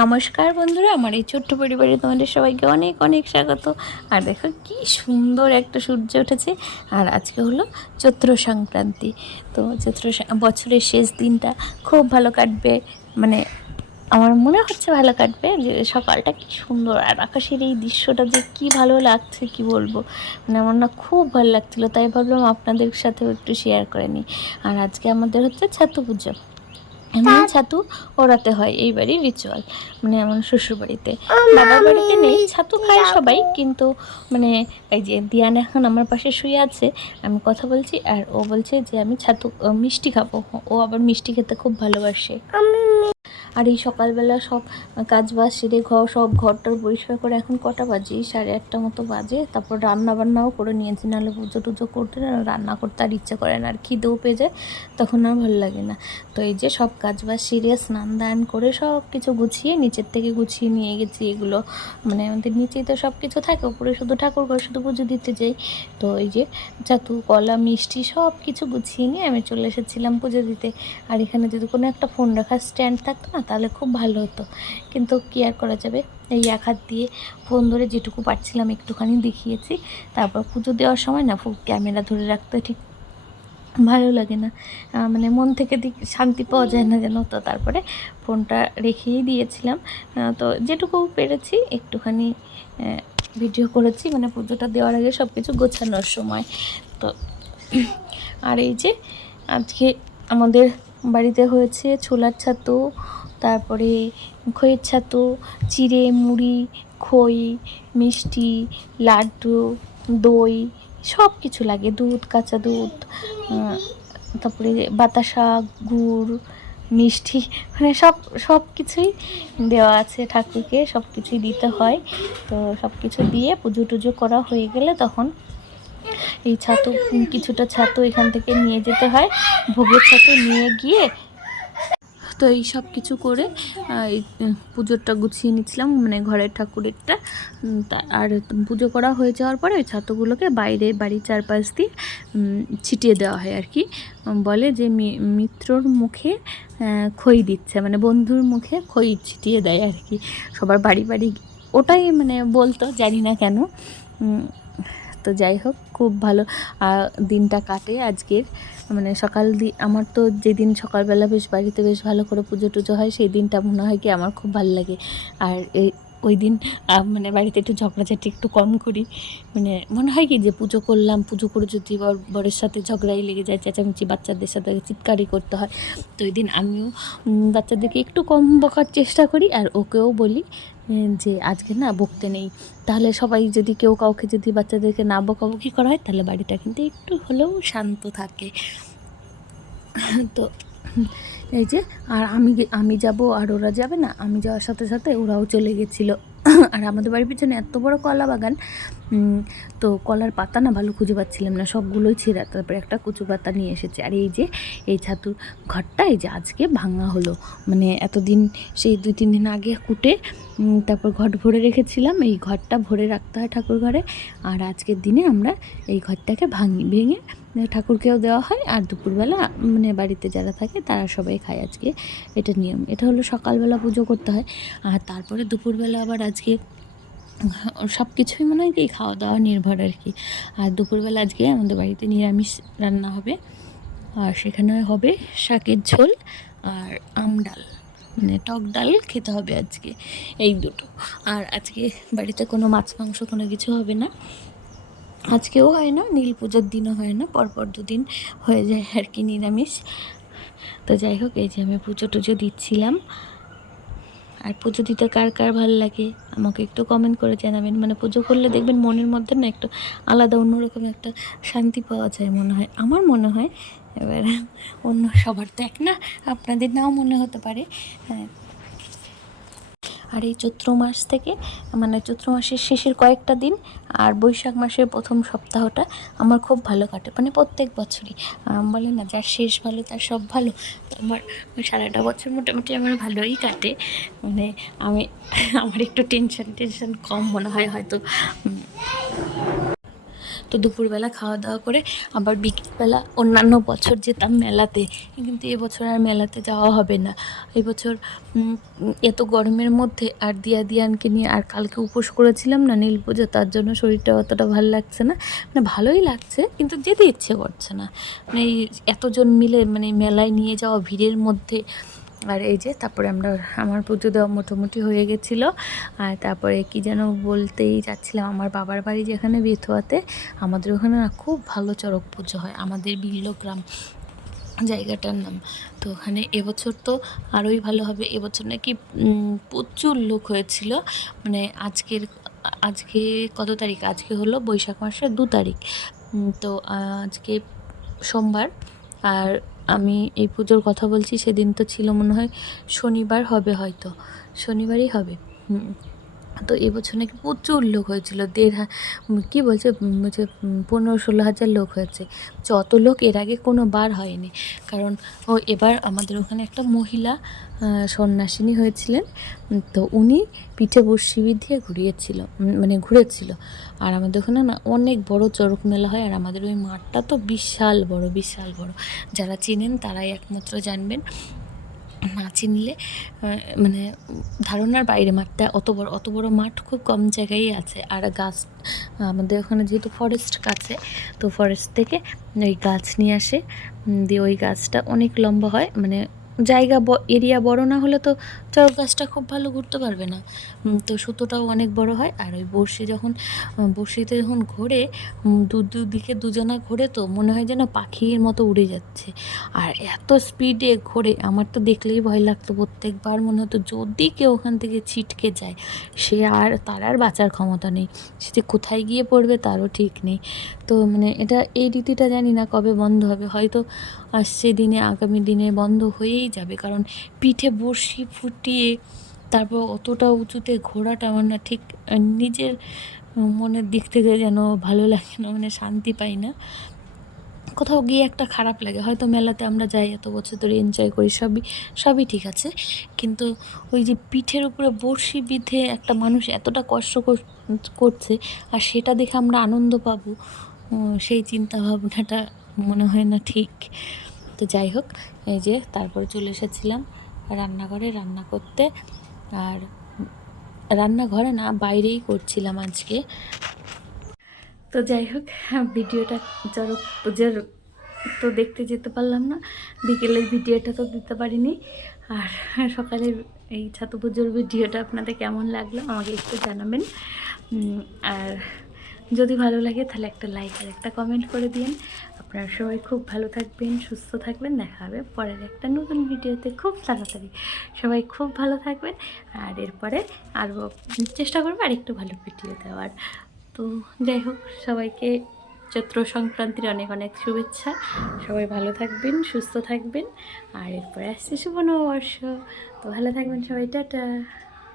নমস্কার বন্ধুরা, আমার এই ছোট্ট পরিবারে তোমাদের সবাইকে অনেক অনেক স্বাগত। আর দেখো কি সুন্দর একটা সূর্য উঠেছে। আর আজকে হলো চৈত্র সংক্রান্তি। তো চৈত্র বছরের শেষ দিনটা খুব ভালো কাটবে। মানে আমার মনে হচ্ছে ভালো কাটবে যে সকালটা কি সুন্দর আর আকাশের এই দৃশ্যটা যে কি ভালো লাগছে কি বলব। মানে আমার না খুব ভালো লাগছিল, তাই ভাবলাম আপনাদের সাথেও একটু শেয়ার করে নিই। আর আজকে আমাদের হচ্ছে ছাত্র পুজো। এমন ছাতু ওড়াতে হয় এই বাড়ির রিচুয়াল মানে আমার শ্বশুর বাড়িতে বাবার বাড়িতে নেই ছাতু খায় সবাই কিন্তু মানে এই যে দিয়ান এখন আমার পাশে শুয়ে আছে আমি কথা বলছি আর ও বলছে যে আমি ছাতু মিষ্টি খাব। ও আবার মিষ্টি খেতে খুব ভালোবাসে। আর এই সকালবেলা সব কাজ বাজ সেরে ঘর সব ঘরটার পরিষ্কার করে এখন কটা বাজে? সাড়ে আটটা মতো বাজে। তারপর রান্না বান্নাও করে নিয়েছি, নাহলে পুজো টুজো করতে না, রান্না করতে আর ইচ্ছে করে না। আর খিদেও পেয়ে যায়, তখন আর ভালো লাগে না। তো এই যে সব কাজ বাজ সেরে স্নান দান করে সব কিছু গুছিয়ে নিচের থেকে গুছিয়ে নিয়ে গেছি এগুলো। মানে আমাদের নিচেই তো সব কিছু থাকে, উপরে শুধু ঠাকুর ঘর, শুধু পুজো দিতে যাই। তো এই যে চাতু কলা, মিষ্টি সব কিছু গুছিয়ে নিয়ে আমি চলে এসেছিলাম পুজো দিতে। আর এখানে যদি কোনো একটা ফোন রাখার স্ট্যান্ড থাকতো না তাহলে খুব ভালো হতো। কিন্তু কি আর করা যাবে? এই এক হাত দিয়ে ফোন ধরে যেটুকু পারছিলাম একটুখানি দেখিয়েছি। তারপর পুজো দেওয়ার সময় না ফুল ক্যামেরা ধরে রাখতে ঠিক ভালো লাগে না। মানে মন থেকে দিক, শান্তি পাওয়া যায় না যেন। তো তারপরে ফোনটা রেখেই দিয়েছিলাম। তো যেটুকু পেরেছি একটুখানি ভিডিও করেছি। মানে পুজোটা দেওয়ার আগে সব কিছু গোছানোর সময়। তো, আর এই যে আজকে আমাদের বাড়িতে হয়েছে ছোলার ছাতু, তারপরে খইয়ের ছাতু, চিড়ে, মুড়ি, খই, মিষ্টি, লাড্ডু, দই সব কিছু লাগে, দুধ, কাঁচা দুধ তারপরে বাতাসা, গুড়, মিষ্টি মানে সব সব কিছুই দেওয়া আছে ঠাকুরকে সব কিছুই দিতে হয়। তো সব কিছু দিয়ে পুজো টুজো করা হয়ে গেলে তখন এই ছাতু কিছুটা ছাতু এখান থেকে নিয়ে যেতে হয়। ভোগের ছাতু নিয়ে গিয়ে তো এই সব কিছু করে এই উম, পুজোরটা গুছিয়ে নিচ্ছিলাম মানে ঘরের ঠাকুরেরটা। আর পুজো করা হয়ে যাওয়ার পরে ওই ছাতুগুলোকে বাইরে বাড়ির চারপাশ দিয়ে ছিটিয়ে দেওয়া হয় আর কি। বলে যে মিত্রর মুখে খই দিচ্ছে মানে বন্ধুর মুখে খই ছিটিয়ে দেয় আর কি। সবার বাড়ি বাড়ি ওটাই মানে বলতো জানি না কেন। তো যাই হোক, খুব ভালো। দিনটা কাটে আজকের। মানে সকাল দি, আমার তো যেদিন সকালবেলা বেশ বাড়িতে বেশ ভালো করে পুজো টুজো হয়, সেই দিনটা মনে হয় কি আমার খুব ভালো লাগে। আর ওই দিন মানে বাড়িতে একটু ঝগড়াঝাটি একটু কম করি। মানে মনে হয় কি যে পুজো করলাম, পুজো করে যদি বর, বরের সাথে ঝগড়াই লেগে যায়, চেঁচামেচি বাচ্চাদের সাথে চিৎকারি করতে হয়। তো ওই দিন আমিও বাচ্চাদেরকে একটু কম বকার চেষ্টা করি, আর ওকেও বলি যে আজকে না বকতে নেই। তাহলে সবাই যদি কেউ কাউকে যদি বাচ্চাদেরকে না বকাবকি করা হয়, তাহলে বাড়িটা কিন্তু একটু হলেও শান্ত থাকে। তো এই যে, আর আমি আমি যাব আর ওরা যাবে না, আমি যাওয়ার সাথে সাথে ওরাও চলে গেছিল। আর আমাদের বাড়ির পিছনে এত বড় কলা বাগান তো কলার পাতা না ভালো খুঁজে পাচ্ছিলাম না, সবগুলোই ছেঁড়া, তারপরে একটা কুচু পাতা নিয়ে এসেছে। আর এই যে, এই ছাতুর ঘরটা, এই যে আজকে ভাঙা হলো মানে এতদিন, সেই দুই তিন দিন আগে কুটে তারপর ঘট ভরে রেখেছিলাম, এই ঘরটা ভরে রাখতে হয় ঠাকুর ঘরে, আর আজকের দিনে আমরা এই ঘরটাকে ভাঙি, ভেঙে ঠাকুরকেও দেওয়া হয় আর দুপুরবেলা মানে বাড়িতে যারা থাকে তারা সবাই খায় আজকে এটা নিয়ম। এটা হলো সকালবেলা পুজো করতে হয় আর তারপরে দুপুরবেলা আবার আজকে সব কিছুই মনে হয় কি খাওয়া দাওয়া নির্ভর আর কি। আর দুপুরবেলা আজকে আমাদের বাড়িতে নিরামিষ রান্না হবে আর সেখানে হবে শাকের ঝোল আর আম ডাল। মানে টক ডাল খেতে হবে আজকে এই দুটো। আর আজকে বাড়িতে কোনো মাছ মাংস কোনো কিছু হবে না। আজকেও হয় না, নীল পুজোর দিনও হয় না, পরপর দুদিন হয়ে যায় আর কি নিরামিষ। তো যাই হোক, এই যে আমি পুজো টুজো দিচ্ছিলাম। আর পুজো দিতে কার কার ভালো লাগে, আমাকে একটু কমেন্ট করে জানাবেন। মানে পুজো করলে দেখবেন মনের মধ্যে না একটু আলাদা, অন্যরকম একটা শান্তি পাওয়া যায় মনে হয়। আমার মনে হয়, এবার অন্য সবার তো এক না, আপনাদের নাও মনে হতে পারে। হ্যাঁ আর এই চৈত্র মাস থেকে মানে চৈত্র মাসের শেষের কয়েকটা দিন আর বৈশাখ মাসের প্রথম সপ্তাহটা আমার খুব ভালো কাটে মানে প্রত্যেক বছরই। বলে না, যার শেষ ভালো, তার সব ভালো। আমার সারাটা বছর মোটামুটি আমার ভালোই কাটে। মানে আমি, আমার একটু টেনশন টেনশন কম মনে হয় হয়তো। তো দুপুরবেলা খাওয়া দাওয়া করে আবার বিকেলবেলা অন্যান্য বছর যেতাম মেলাতে। কিন্তু এবছর আর মেলাতে যাওয়া হবে না। এবছর এত গরমের মধ্যে আর দিয়া দিয়ানকে নিয়ে আর কালকে উপোস করেছিলাম না নীল পুজো, তার জন্য শরীরটা অতটা ভালো লাগছে না। মানে ভালোই লাগছে, কিন্তু যেতে ইচ্ছে করছে না। মানে এতজন মিলে মানে মেলায় নিয়ে যাওয়া, ভিড়ের মধ্যে আর এই যে তারপরে আমরা, আমার পুজো দেওয়া মোটামুটি হয়ে গেছিল। আর তারপরে কি যেন বলতেই যাচ্ছিলাম, আমার বাবার বাড়ি যেখানে বেথুয়াতে, আমাদের ওখানে না খুব ভালো চড়ক পুজো হয়। আমাদের বিল্লগ্রাম জায়গাটার নাম। তো ওখানে এবছর তো আরোই ভালো হবে। এবছর নাকি প্রচুর লোক হয়েছিল। মানে আজকের, আজকে কত তারিখ? আজকে হলো বৈশাখ মাসের দু তারিখ। তো আজকে সোমবার। আর আমি এই পুজোর কথা বলছি, সেদিন তো ছিল মনে হয় শনিবার হবে হয়তো শনিবারই হবে হুম। তো এবছর নাকি প্রচুর লোক হয়েছিল, দেড় কী বলছে বলছে পনেরো ষোলো হাজার লোক হয়েছে। যত লোক এর আগে কোনো বার হয়নি। কারণ, ও এবার আমাদের ওখানে একটা মহিলা সন্ন্যাসিনী হয়েছিলেন তো উনি পিঠে বর্ষি দিয়ে ঘুরিয়েছিল মানে ঘুরেছিল। আর আমাদের ওখানে না অনেক বড় চড়ক মেলা হয়, আর আমাদের ওই মাঠটা তো বিশাল বড় বিশাল বড়। যারা চেনেন তারাই একমাত্র জানবেন। না চিনলে মানে ধারণার বাইরে মাঠটা অত বড় অত বড় মাঠ খুব কম জায়গায় আছে। আর গাছ, আমাদের ওখানে যেহেতু ফরেস্ট কাছে, তো ফরেস্ট থেকে ওই গাছ নিয়ে আসে। দিয়ে ওই গাছটা অনেক লম্বা হয় মানে জায়গা এরিয়া বড় না হলে তো চড়ক গাছটা খুব ভালো ঘুরতে পারবে না। তো সুতোটাও অনেক বড় হয়। আর ওই বড়শি যখন বড়শিতে যখন ঘোরে দু, দুদিকে দুজনা ঘোরে তো মনে হয় যেন পাখির মতো উড়ে যাচ্ছে। আর এত স্পিডে ঘোরে, আমার তো দেখলেই ভয় লাগতো। প্রত্যেকবার মনে হতো যদি কেউ ওখান থেকে ছিটকে যায়, সে আর, তার আর বাঁচার ক্ষমতা নেই। সে যে কোথায় গিয়ে পড়বে তারও ঠিক নেই। তো মানে এটা, এই রীতিটা জানি না কবে বন্ধ হবে। হয়তো আসছে দিনে আগামী দিনে বন্ধ হয়েই যাবে। কারণ পিঠে বড়শি ফুটিয়ে তারপর অতটা উঁচুতে ঘোরাটা আমার না ঠিক নিজের মনের দিক থেকে যেন ভালো লাগে না মানে শান্তি পাই না। কোথাও গিয়ে একটা খারাপ লাগে, হয়তো মেলাতে আমরা যাই, এত বছর ধরে এনজয় করি, সবই সবই ঠিক আছে। কিন্তু ওই যে পিঠের উপরে বড়শি বিধে একটা মানুষ এতটা কষ্ট কর- করছে, আর সেটা দেখে আমরা আনন্দ পাবো সেই চিন্তা ভাবনাটা মনে হয় না ঠিক। তো যাই হোক, এই যে তারপরে চলে এসেছিলাম রান্নাঘরে রান্না করতে। আর রান্নাঘরে না, বাইরেই করছিলাম আজকে। তো যাই হোক ভিডিওটা চড়ক পুজোর তো দেখতে যেতে পারলাম না। বিকেলের ভিডিওটা তো দিতে পারিনি। আর সকালের এই ছাতু পুজোর ভিডিওটা আপনাদের কেমন লাগল আমাকে একটু জানাবেন। আর যদি ভালো লাগে তাহলে একটা লাইক আর একটা কমেন্ট করে দিন। আপনারা সবাই খুব ভালো থাকবেন, সুস্থ থাকবেন। দেখা হবে পরের একটা নতুন ভিডিওতে। খুব তাড়াতাড়ি। সবাই খুব ভালো থাকবেন। আর এরপরে আরও চেষ্টা করব আর একটু ভালো ভিডিও দেওয়ার। তো যাই হোক, সবাইকে চৈত্র সংক্রান্তির অনেক অনেক শুভেচ্ছা। সবাই ভালো থাকবেন, সুস্থ থাকবেন। আর এরপরে আসছে শুভ নববর্ষ। তো ভালো থাকবেন সবাই। টাটা।